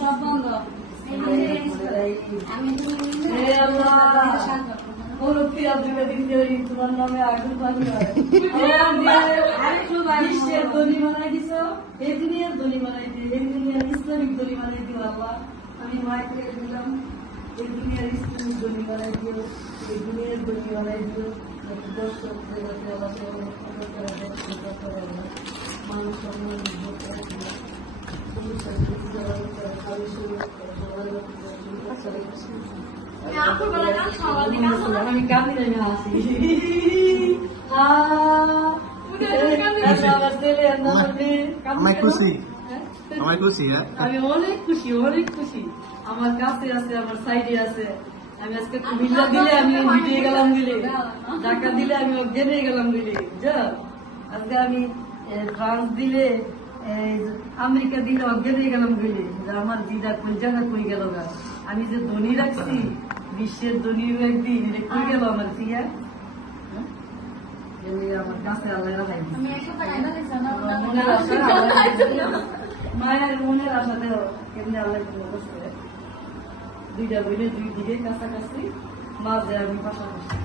সব বন্ধ। তোমার নামে আগুন পানি বিশ্বের দলি বানাই দিছ, এই দুনিয়ার দলি বানাই দিই, এই দুনিয়ার ইসলামিক দলি বানাই দিও আল্লাহ। আমি মাকে দিলাম, এই দুনিয়ার ইসলামিক দলি বানাই দিও, এই দুনিয়ার দলি বানাই দিও। দর্শক মানুষ আমি কান্দি না আসি আমি অনেক খুশি, অনেক খুশি। আমার কাছে আছে, আমার সাইডে আছে। আমি আজকে কুমিল্লা দিলে আমি ভিডিও গেলাম দিলে, ঢাকা দিলে আমি অজ্ঞানে গেলাম দিলে, আজকে আমি ফ্রান্স দিলে, আমেরিকা দিলে অজ্ঞানে গেলাম দিলে, যে আমার দিদা কোন জায়গা কই গেল গা। আমি যে ধনী রাখছি, বিশ্বের ধনী একদিন কই গেল আমার দিয়া। আমার কাছে আল্লাহ মায়ের মনের আশাতে কেমনি আল্লাহ করছে। দুইটা বইলে দুই দিকে কাছাকাছি, মাঝে আমি পাশাপাশি।